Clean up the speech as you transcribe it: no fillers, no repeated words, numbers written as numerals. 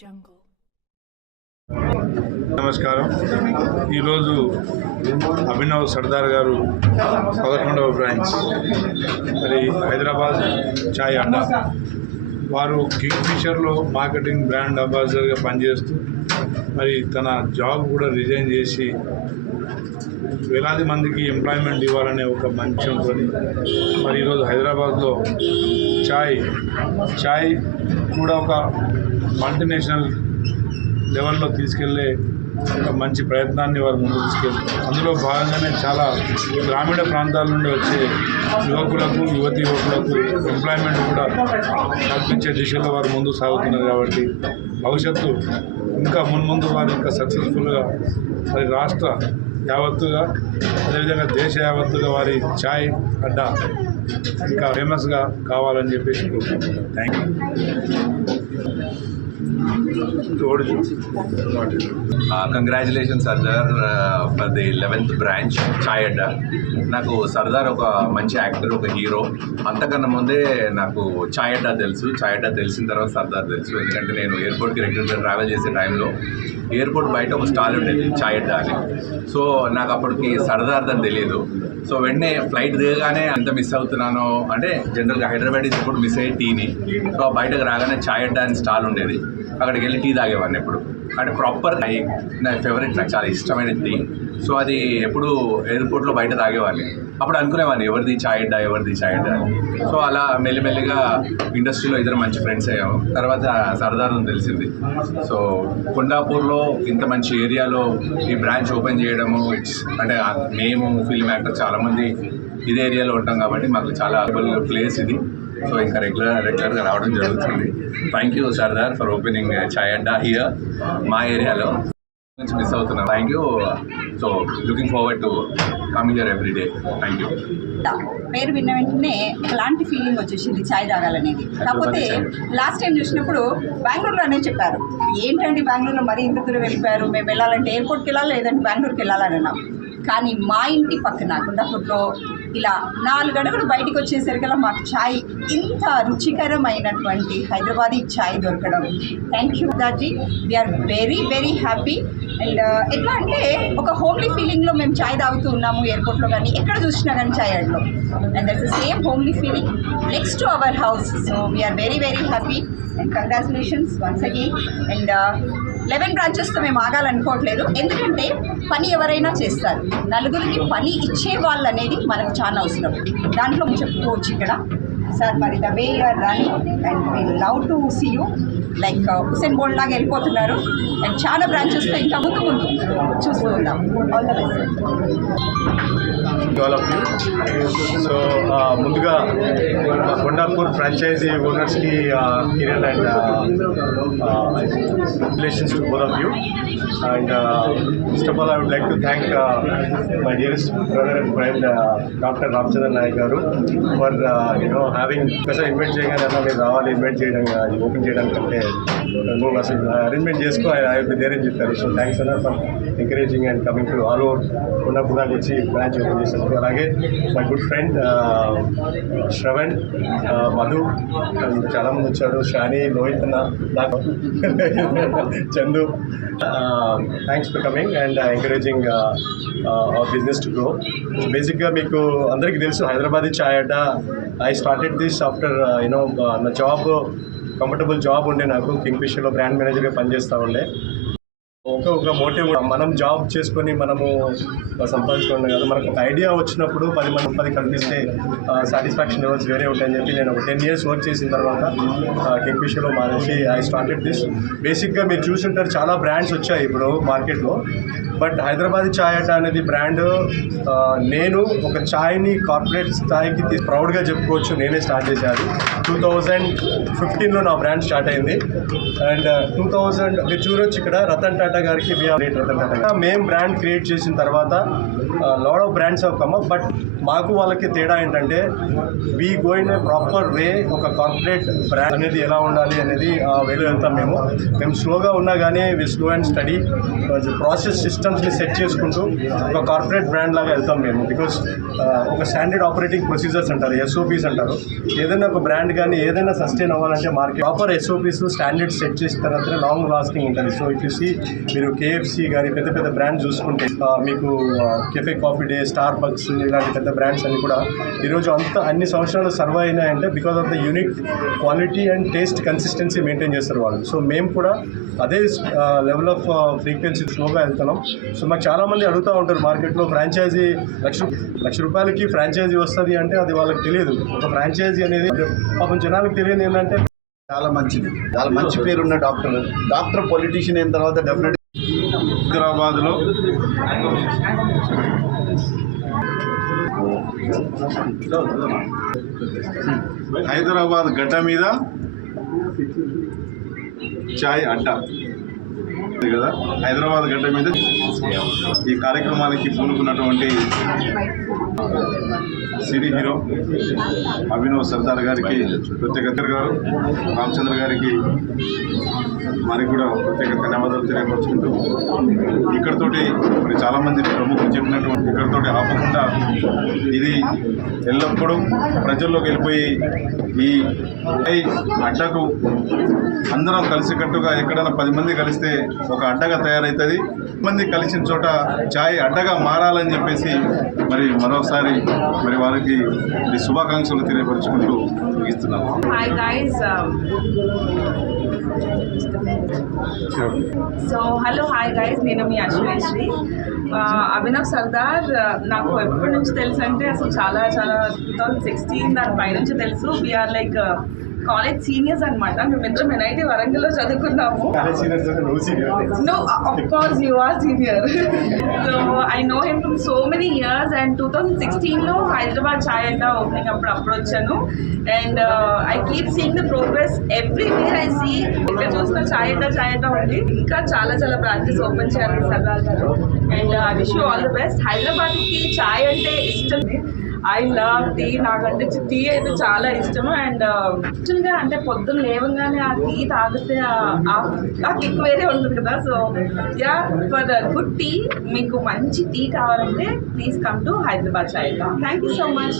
Jungle. నమస్కారం. ఈరోజు అభినవ్ సర్దార్ గారు 11వ బ్రాంచ్ మరి హైదరాబాద్ చాయ్ అడ్డా వారు కింగ్ ఫిషర్లో మార్కెటింగ్ బ్రాండ్ అంబాసిడర్గా పనిచేస్తూ మరి తన జాబ్ కూడా రిజైన్ చేసి వేలాది మందికి ఎంప్లాయ్మెంట్ ఇవ్వాలనే ఒక మంచంతో మరి ఈరోజు హైదరాబాద్లో చాయ్ కూడా ఒక మల్టీనేషనల్ లెవెల్లో తీసుకెళ్లే ఒక మంచి ప్రయత్నాన్ని వారు ముందుకు తీసుకెళ్తారు. అందులో భాగంగానే చాలా గ్రామీణ ప్రాంతాల నుండి వచ్చే యువకులకు ఎంప్లాయ్మెంట్ కూడా కల్పించే దిశలో వారు ముందుకు సాగుతున్నారు. కాబట్టి భవిష్యత్తు ఇంకా మున్ముందు వారు ఇంకా సక్సెస్ఫుల్గా మరి రాష్ట్ర యావత్తుగా అదేవిధంగా దేశ యావత్తుగా వారి చాయ్ అడ్డా ఇంకా ఫేమస్గా కావాలని చెప్పేసి కోరుకుంటున్నాను. Thank you. Congratulation Sardar for the 11th branch Chai Adda. నాకు సర్దార్ ఒక మంచి యాక్టర్, ఒక హీరో. అంతకన్నా ముందే నాకు చాయ్ అడ్డా తెలుసు. చాయ్ అడ్డా తెలిసిన తర్వాత సర్దార్ తెలుసు. ఎందుకంటే నేను ఎయిర్పోర్ట్కి రెగ్యులర్గా ట్రావెల్ చేసే టైంలో ఎయిర్పోర్ట్ బయట ఒక స్టాల్ ఉండేది చాయ్ అడ్డా అని. సో నాకు అప్పటికి సర్దార్ అని తెలియదు. సో వెంటనే ఫ్లైట్ దిగగానే ఎంత మిస్ అవుతున్నానో అంటే జనరల్గా హైదరాబాద్ ఇప్పుడు మిస్ అయ్యే టీని. సో బయటకు రాగానే చాయ్ అడ్డా అని స్టాల్ ఉండేది. అక్కడికి వెళ్ళి టీ తాగేవాడిని ఎప్పుడు. అంటే ప్రాపర్ నా ఫేవరెట్, నాకు చాలా ఇష్టమైన టీ. సో అది ఎప్పుడు ఎయిర్పోర్ట్లో బయట తాగేవాడిని. అప్పుడు అనుకునేవాడిని ఎవరిది చాయ్ అడ్డా అని. సో అలా మెల్లిమెల్లిగా ఇండస్ట్రీలో ఇద్దరు మంచి ఫ్రెండ్స్ అయ్యాము. తర్వాత సర్దార్ అని తెలిసింది. సో కొండాపూర్లో ఇంత మంచి ఏరియాలో ఈ బ్రాంచ్ ఓపెన్ చేయడము, అంటే మేము ఫిల్మ్ యాక్టర్ చాలామంది ఇదే ఏరియాలో ఉంటాం కాబట్టి మాకు చాలా ప్లేస్ ఇది. సో ఇంకా రెగ్యులర్గా రావడం జరుగుతుంది. Thank you Sardar for opening chai Adda here మా ఏరియాలో. నుంచి మిస్ అవుతున్నాం. Thank you. So looking forward to coming here every day. Thank you. పేరు విన్న వెంటనే ఎలాంటి ఫీలింగ్ వచ్చేసింది చాయ్ తాగాలనేది. కాకపోతే లాస్ట్ టైం చూసినప్పుడు బెంగళూరులోనే చెప్పారు, ఏంటండి బెంగళూరులో మరీ ఇంత దూరం వెళ్ళిపోయారు, మేము వెళ్ళాలంటే ఎయిర్పోర్ట్కి వెళ్ళాలి లేదంటే బెంగళూరుకి వెళ్ళాలని అన్నాం. కానీ మా ఇంటి పక్కన కొండాపూర్లో ఇలా 4 అడుగులు బయటికి వచ్చేసరికల్లా మాకు ఛాయ్ ఇంత రుచికరమైనటువంటి హైదరాబాదీ ఛాయ్ దొరకడం. Thank you Daaji. We are very very happy. And ఎట్లా అంటే ఒక హోమ్లీ ఫీలింగ్లో మేము ఛాయ్ తాగుతూ ఉన్నాము ఎయిర్పోర్ట్లో కానీ ఎక్కడ చూసినా కానీ ఛాయ్ అడ్లో. And that's the same homely feeling next to our house. So we're very very happy and congratulations once again. And 11 బ్రాంచెస్తో మేము ఆగాలనుకోవట్లేదు. ఎందుకంటే పని ఎవరైనా చేస్తారు, నలుగురికి పని ఇచ్చే వాళ్ళు అనేది మనకు చాలా అవసరం. దాంట్లో చెప్పుకోవచ్చు ఇక్కడ సార్ మరి the way you're running and we love to see you like Usain Bolt లాగా వెళ్ళిపోతున్నారు. అండ్ చాలా బ్రాంచెస్తో ఇంకా ముందు చూస్తూ ఉన్నాం. All the best. All of you. So ముందుగా కొండాపూర్ ఫ్రాంచైజీ ఓనర్స్కి Kiran and relations to both of you. And first of all I would like to thank my dearest brother and friend doctor Ramachandra Naik గారు ఫర్ హ్యావింగ్ స్పెషల్ ఇన్వైట్ చేయగానే అన్న మీరు రావాలి invite చేయడం open చేయడానికంటే నువ్వు అసలు అరేంజ్మెంట్ చేసుకో ఐ విల్ బి దేర్ అని చెప్పారు. సో థ్యాంక్స్ అన్న for encouraging and coming to all over Kondapur దానికి వచ్చి బ్రాంచ్ ఓపెన్ చేశారు. అలాగే my good friend Shravan, Madhu, చాలామంది వచ్చారు, షాని, లోహిత్ అన్న, Chandu. Thanks for coming and encouraging our business to grow. బేసిక్గా మీకు అందరికీ తెలుసు హైదరాబాదీ చాయ్ అడ్డా ఐ స్టార్టెడ్ దిస్ ఆఫ్టర్ నా జాబ్, కంఫర్టబుల్ జాబ్ ఉండే నాకు కింగ్ ఫిషర్లో బ్రాండ్ మేనేజర్గా పనిచేస్తూ ఉండే. ఒక మోటివ్ మనం జాబ్ చేసుకొని మనము సంపాదించుకోవడం కాదు, మనకు ఒక ఐడియా వచ్చినప్పుడు 10 మంది కల్పిస్తే సాటిస్ఫాక్షన్ లెవెల్స్ వేరే ఉంటాయని చెప్పి నేను ఒక 10 years వర్క్ చేసిన తర్వాత కింగ్ ఫిషర్లో మానేసి ఐ స్టార్టెడ్ దిస్. బేసిక్గా మీరు చూసుంటారు చాలా బ్రాండ్స్ వచ్చాయి ఇప్పుడు మార్కెట్లో, బట్ హైదరాబాదీ చాయ్ అడ్డా అనేది బ్రాండ్ నేను ఒక ఛాయ్ని కార్పొరేట్ స్థాయికి ప్రౌడ్గా చెప్పుకోవచ్చు. నేనే స్టార్ట్ చేశాను. 2015లో నా బ్రాండ్ స్టార్ట్ అయింది. అండ్ 2000 మీరు చూడొచ్చు ఇక్కడ రతన్ టాటా గారికి మేము బ్రాండ్ క్రియేట్ చేసిన తర్వాత lot of brands of come up. But మాకు వాళ్ళకి తేడా ఏంటంటే we go in a proper way. ఒక కార్పొరేట్ బ్రాండ్ అనేది ఎలా ఉండాలి అనేది ఆ వేలో వెళ్తాం. మేము స్లోగా ఉన్నా కానీ we slow and study process సిస్టమ్స్ని సెట్ చేసుకుంటూ ఒక కార్పొరేట్ బ్రాండ్ లాగా వెళ్తాం మేము. బికాస్ ఒక స్టాండర్డ్ ఆపరేటింగ్ ప్రొసీజర్స్ అంటారు, SOPs అంటారు. ఏదైనా ఒక బ్రాండ్ కానీ ఏదైనా సస్టైన్ అవ్వాలంటే market proper SOPs standard set చేసిన తర్వాతనే లాంగ్ లాస్టింగ్ ఉంటుంది. సో ఇఫ్ యూ సీ మీరు KFC కానీ పెద్ద పెద్ద బ్రాండ్ చూసుకుంటే మీకు cafe coffee day, Starbucks ఇలాంటి పెద్ద బ్రాండ్స్ అన్ని కూడా ఈరోజు అన్ని సంవత్సరాలు సర్వ్ అయినాయంటే because of the unique quality and taste consistency maintain చేస్తారు వాళ్ళు. సో మేము కూడా అదే లెవెల్ ఆఫ్ ఫ్రీక్వెన్సీ స్లోగా వెళ్తున్నాం. సో మాకు చాలామంది అడుగుతూ ఉంటారు మార్కెట్లో ఫ్రాంచైజీ లక్ష రూపాయలకి ఫ్రాంచైజీ వస్తుంది అంటే అది వాళ్ళకి తెలియదు. ఒక ఫ్రాంచైజీ అనేది పాపం జనాలకు తెలియదు ఏంటంటే చాలా మంచిది, చాలా మంచి పేరున్న డాక్టర్ పొలిటీషియన్ అయిన తర్వాత డెఫినెట్ హైదరాబాద్లో హైదరాబాద్ గడ్డ మీద చాయ్ అడ్డా కదా. హైదరాబాద్ గడ్డ మీద ఈ కార్యక్రమానికి పూనుకున్నటువంటి సినీ హీరో అభినవ్ సర్దార్ గారికి ప్రత్యేక గారు, రామచంద్ర గారికి వారికి కూడా ప్రత్యేక ధన్యవాదాలు తెలియపరుచుకుంటూ ఇక్కడతోటి మరి చాలామంది ప్రముఖులు చెప్పినటువంటి ఇక్కడతోటి ఆపకుండా ఇది ఎల్లప్పుడూ ప్రజల్లోకి వెళ్ళిపోయి ఈ అడ్డకు అందరం కలిసికట్టుగా ఎక్కడైనా 10 మంది కలిస్తే ఒక అడ్డగా తయారవుతుంది. మంది కలిసిన చోట చాయ్ అడ్డగా మారాలని చెప్పేసి మరి మరొకసారి మరి వారికి శుభాకాంక్షలు తెలియపరుచుకుంటూ ముగిస్తున్నాము. Hi guys. Hello, hi guys. నేను మీ అశ్విశ్రీ. అభినవ్ సర్దార్ నాకు ఎప్పటి నుంచి తెలుసు అంటే అసలు చాలా 2016 దాని పై నుంచి తెలుసు. వీఆర్ లైక్ కాలేజ్ సీనియర్స్ అనమాట. మేమిద్దరం NIT వరంగల్లో చదువుకున్నాము. No, of course you are senior. So I know him from so many years and 2016లో హైదరాబాద్ చాయ్ అడ్డా ఓపెనింగ్ అప్పుడు వచ్చాను. And I keep seeing the progress everywhere I see. ఇక్కడ చూసిన చాయ్ అడ్డా ఉంది. ఇంకా చాలా బ్రాంచెస్ ఓపెన్ చేయాలి సర్దార్ గారు. And I wish you all the best. హైదరాబాద్కి చాయ్ అంటే ఇష్టం. I love tea. నాకంటే టీ అయితే చాలా ఇష్టము. అండ్ యాక్చువల్గా అంటే పొద్దున్న లేవగానే ఆ టీ తాగితే ఆ కిక్ వేరే ఉంటుంది కదా. So yeah, for good tea మీకు మంచి టీ కావాలంటే please come to Hyderabad chai. Thank you so much.